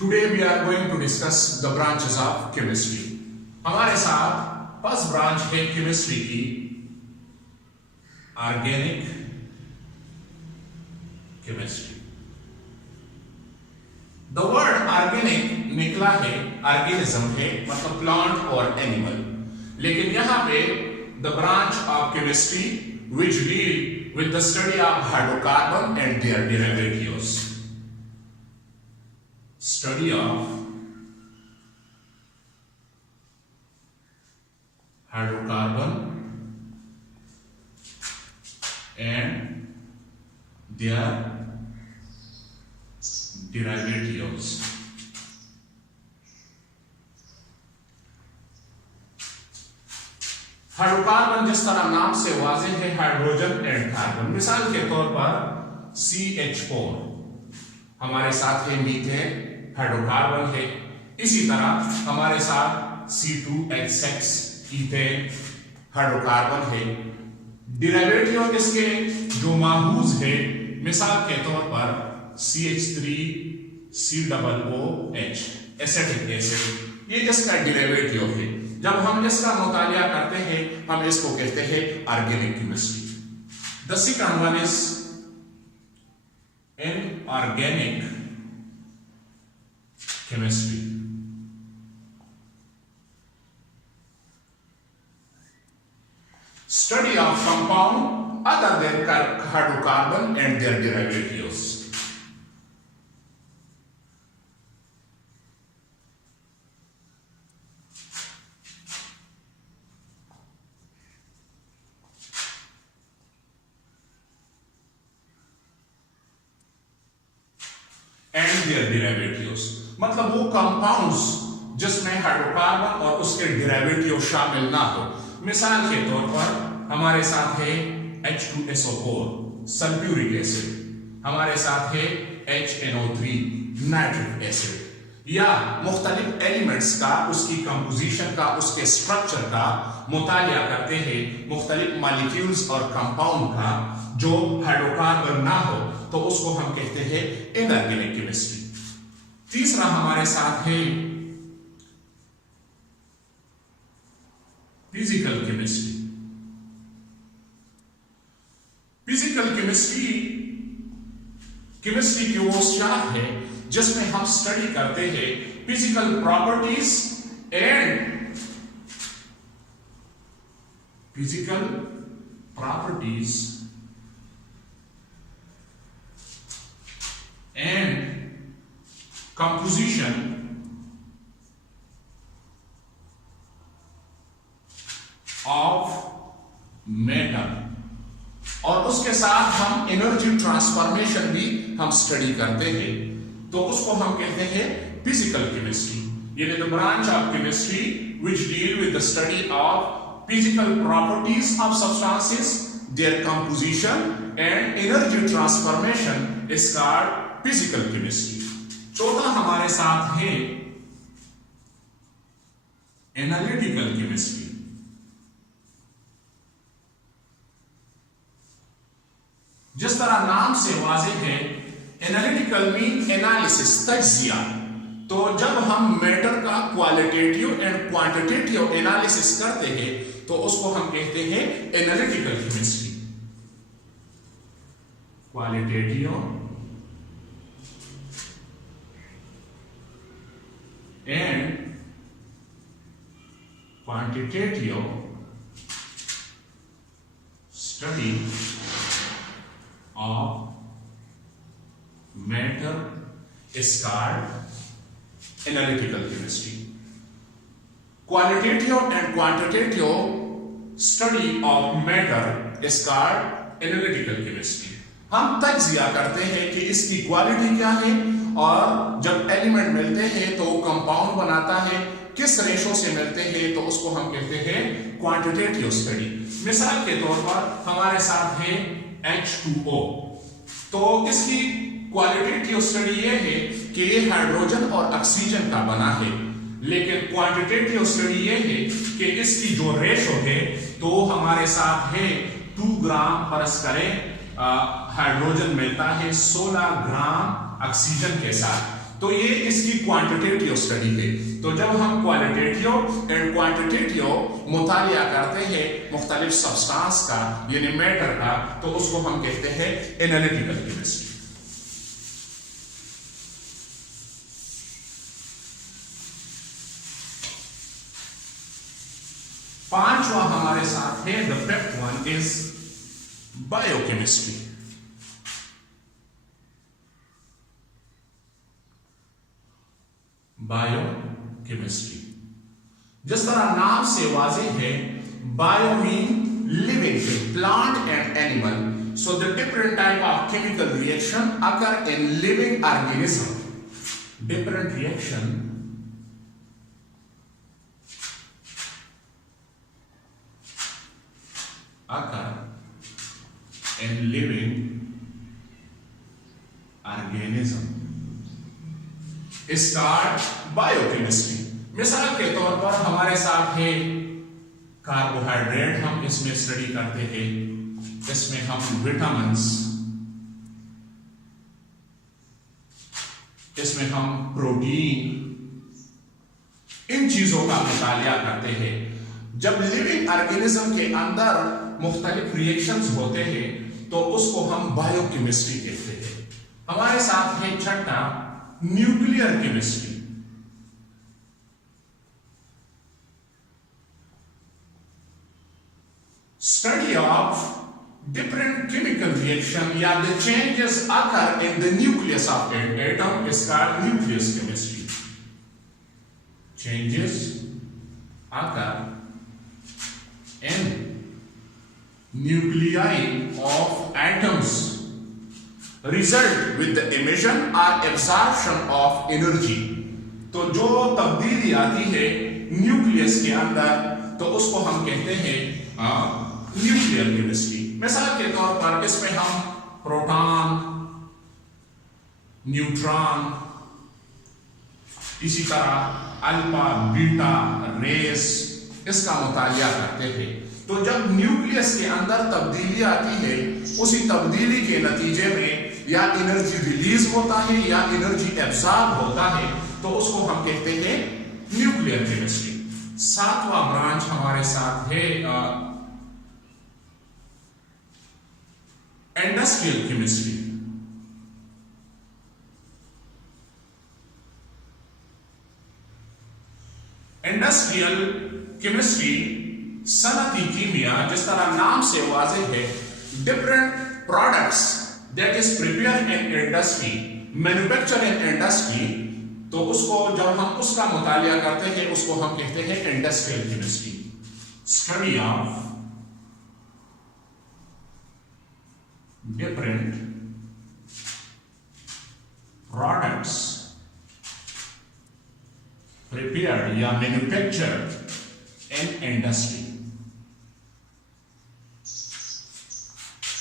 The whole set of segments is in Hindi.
Today we are going to discuss the branches of chemistry. हमारे साथ फर्स्ट ब्रांच है केमिस्ट्री की organic chemistry. The word organic निकला है, ऑर्गेनिज्म है मतलब प्लांट और एनिमल, लेकिन यहां पे the branch of chemistry which deal with the study of hydrocarbon and their derivatives. Study of hydrocarbon and their derivatives. Hydrocarbon जिस तरह नाम से वाज़ेह है, हाइड्रोजन एंड कार्बन. मिसाल के तौर पर CH4 हमारे साथ है, मीथेन हाइड्रोकार्बन है. इसी तरह हमारे साथ C2H6 ईथेन हाइड्रोकार्बन है. डेरिवेटिव इसके जो माहूज है, मिसाल के तौर पर CH3COOH एसिटिक एसिड, ये इसका डेरिवेटिव है. जब हम इसका मुतालिया करते हैं हम इसको कहते हैं organic chemistry. The second one is inorganic chemistry. Study of compound other than hydrocarbon and their derivatives. And their derivatives मतलब वो कंपाउंड्स जिसमें हाइड्रोकार्बन और उसके डेरिवेटिव शामिल ना हो. मिसाल के तौर पर हमारे साथ है H2SO4 सल्फ्यूरिक एसिड, हमारे साथ है HNO3 नाइट्रिक एसिड, या मुख्तलिफ एलिमेंट्स का, उसकी कंपोजिशन का, उसके स्ट्रक्चर का मुतालिया करते हैं, मुख्तलिफ मॉलिक्यूल्स और कंपाउंड का जो हाइड्रोकार्बन ना हो तो उसको हम कहते हैं इनऑर्गेनिक केमिस्ट्री. तीसरा हमारे साथ है physical chemistry. Physical chemistry chemistry की वो शाख है जिसमें हम स्टडी करते हैं physical properties and physical properties and composition of matter, और उसके साथ हम एनर्जी ट्रांसफॉर्मेशन भी हम स्टडी करते हैं तो उसको हम कहते हैं फिजिकल केमिस्ट्री. ये the branch of chemistry which deal with the study of physical properties of substances, their composition and energy transformation is called physical chemistry. चौथा हमारे साथ है एनालिटिकल केमिस्ट्री. जिस तरह नाम से वाज़ेह है, एनालिटिकल मीन एनालिसिस, तज्जिया. तो जब हम मैटर का क्वालिटेटिव एंड क्वांटिटेटिव एनालिसिस करते हैं तो उसको हम कहते हैं analytical chemistry. Qualitative and quantitative study of matter is called analytical chemistry. Qualitative and quantitative study of matter is called analytical chemistry. हम तज्जिया करते हैं कि इसकी क्वालिटी क्या है और जब एलिमेंट मिलते हैं तो कंपाउंड बनाता है, किस रेशो से मिलते हैं तो उसको हम कहते हैं क्वांटिटेटिव स्टडी. मिसाल के तौर पर हमारे साथ है H2O, तो इसकी क्वालिटेटिव स्टडी ये है कि ये हाइड्रोजन और ऑक्सीजन का बना है, लेकिन क्वांटिटेटिव स्टडी ये है कि इसकी जो रेशो है तो हमारे साथ है 2 ग्राम फर्ज करें हाइड्रोजन मिलता है 16 ग्राम ऑक्सीजन के साथ, तो ये इसकी क्वांटिटेटिव स्टडी है। तो जब हम क्वालिटेटिव एंड क्वांटिटेटिव मुतालिया करते हैं मुख्तलिफ सब्सटेंस का यानी मैटर का, तो उसको हम कहते हैं एनालिटिकल केमिस्ट्री। पांचवा हमारे साथ है the fifth one is biochemistry. Biochemistry जिस तरह नाम से वाज़ेह है, bio mean living, plant and animal, so the different type of chemical reaction occur in living organism. Different reaction occur in living organism. Start biochemistry. मिसाल के तौर पर हमारे साथ है कार्बोहाइड्रेट, हम इसमें स्टडी करते हैं, इसमें हम विटामिन्स, इसमें हम प्रोटीन, इन चीजों का मुतालिया करते हैं। जब लिविंग ऑर्गेनिज्म के अंदर मुख्तलिफ रिएक्शंस होते हैं तो उसको हम बायोकेमिस्ट्री कहते हैं। हमारे साथ है छठा nuclear chemistry. Study of different chemical reaction या the changes occur in the nucleus of an atom is called nucleus chemistry. Changes occur in nuclei of atoms result with the emission और एब्जॉर्प्शन ऑफ एनर्जी। तो जो तब्दीली आती है न्यूक्लियस के अंदर तो उसको हम कहते हैं न्यूक्लियर केमिस्ट्री। मिसाल के तौर पर इसमें हम प्रोटॉन, न्यूट्रॉन, इसी तरह अल्फा, बीटा, रेस, इसका मुतालिया करते थे। तो जब न्यूक्लियस के अंदर तब्दीली आती है, उसी तब्दीली के नतीजे में या एनर्जी रिलीज होता है या एनर्जी एब्सॉर्ब होता है, तो उसको हम कहते हैं न्यूक्लियर केमिस्ट्री। सातवां ब्रांच हमारे साथ है इंडस्ट्रियल केमिस्ट्री। इंडस्ट्रियल केमिस्ट्री सनती कीमिया, जिस तरह नाम से वाज़ेह है, different products that is prepared in industry, manufacture in industry, तो उसको जब हम उसका मुतालिया करते हैं उसको हम कहते हैं industrial chemistry. Study of different products prepared या मैन्युफैक्चर्ड इन इंडस्ट्री,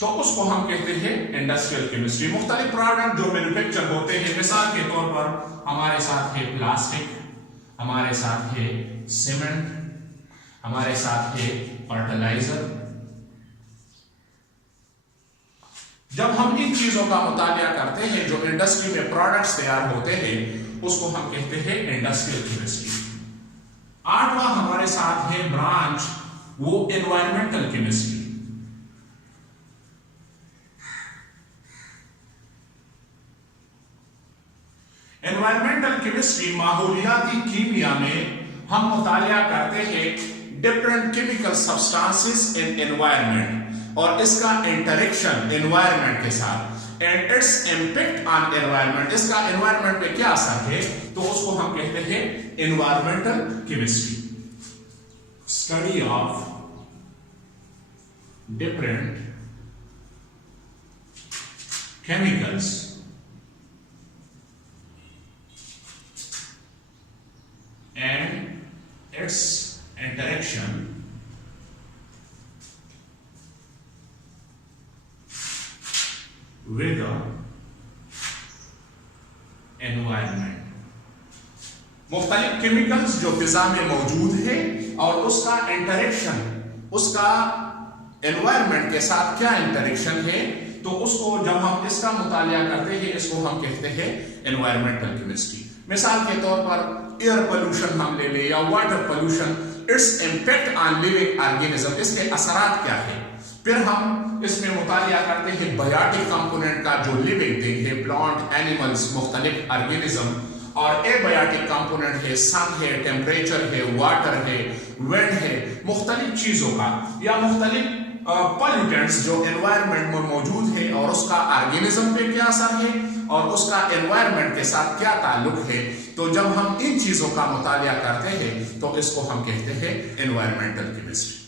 तो उसको हम कहते हैं इंडस्ट्रियल केमिस्ट्री। मुख्तलिफ प्रोडक्ट जो मैन्युफैक्चर होते हैं, मिसाल के तौर पर हमारे साथ है प्लास्टिक, हमारे साथ है सीमेंट, हमारे साथ है फर्टिलाइजर। जब हम इन चीजों का मुतालिया करते हैं जो इंडस्ट्री में प्रोडक्ट्स तैयार होते हैं, उसको हम कहते हैं इंडस्ट्रियल केमिस्ट्री। आठवां हमारे साथ है ब्रांच वो एनवायरमेंटल केमिस्ट्री। एनवायरमेंटल केमिस्ट्री माहौलियाती कीमिया में हम मुतालिया करते हैं different chemical substances in environment और इसका इंटरेक्शन एनवायरनमेंट के साथ and it's impact on environment, इसका एनवायरनमेंट पे क्या असर है, तो उसको हम कहते हैं environmental chemistry. Study of different chemicals and its interaction with the environment। मुख्तलिफ केमिकल्स जो फिजा में मौजूद है और उसका इंटरेक्शन, उसका एनवायरनमेंट के साथ क्या इंटरेक्शन है, तो उसको जब हम इसका मुतालिया करते हैं इसको हम कहते हैं एनवायरमेंटल केमिस्ट्री। मिसाल के तौर पर एयर पोल्यूशन हम ले लें या water pollution, its impact on living organism, इसके असरात क्या है। फिर हम इसमें मुतालिया करते हैं बायोटिक कंपोनेंट का, जो लिविंग थिंग है, प्लांट, एनिमल्स, मुख्तलिफ ऑर्गेनिज्म, और एबायोटिक कंपोनेंट है, सन है, टेम्परेचर है, वाटर है, विंड है, मुख्तलिफ चीजों का या मुख्तलिफ पॉल्यूटेंट्स जो एनवायरनमेंट में मौजूद है और उसका ऑर्गेनिज्म पे क्या असर है और उसका एनवायरनमेंट के साथ क्या ताल्लुक है। तो जब हम इन चीजों का मुतालिया करते हैं तो इसको हम कहते हैं एनवायरमेंटल केमिस्ट्री।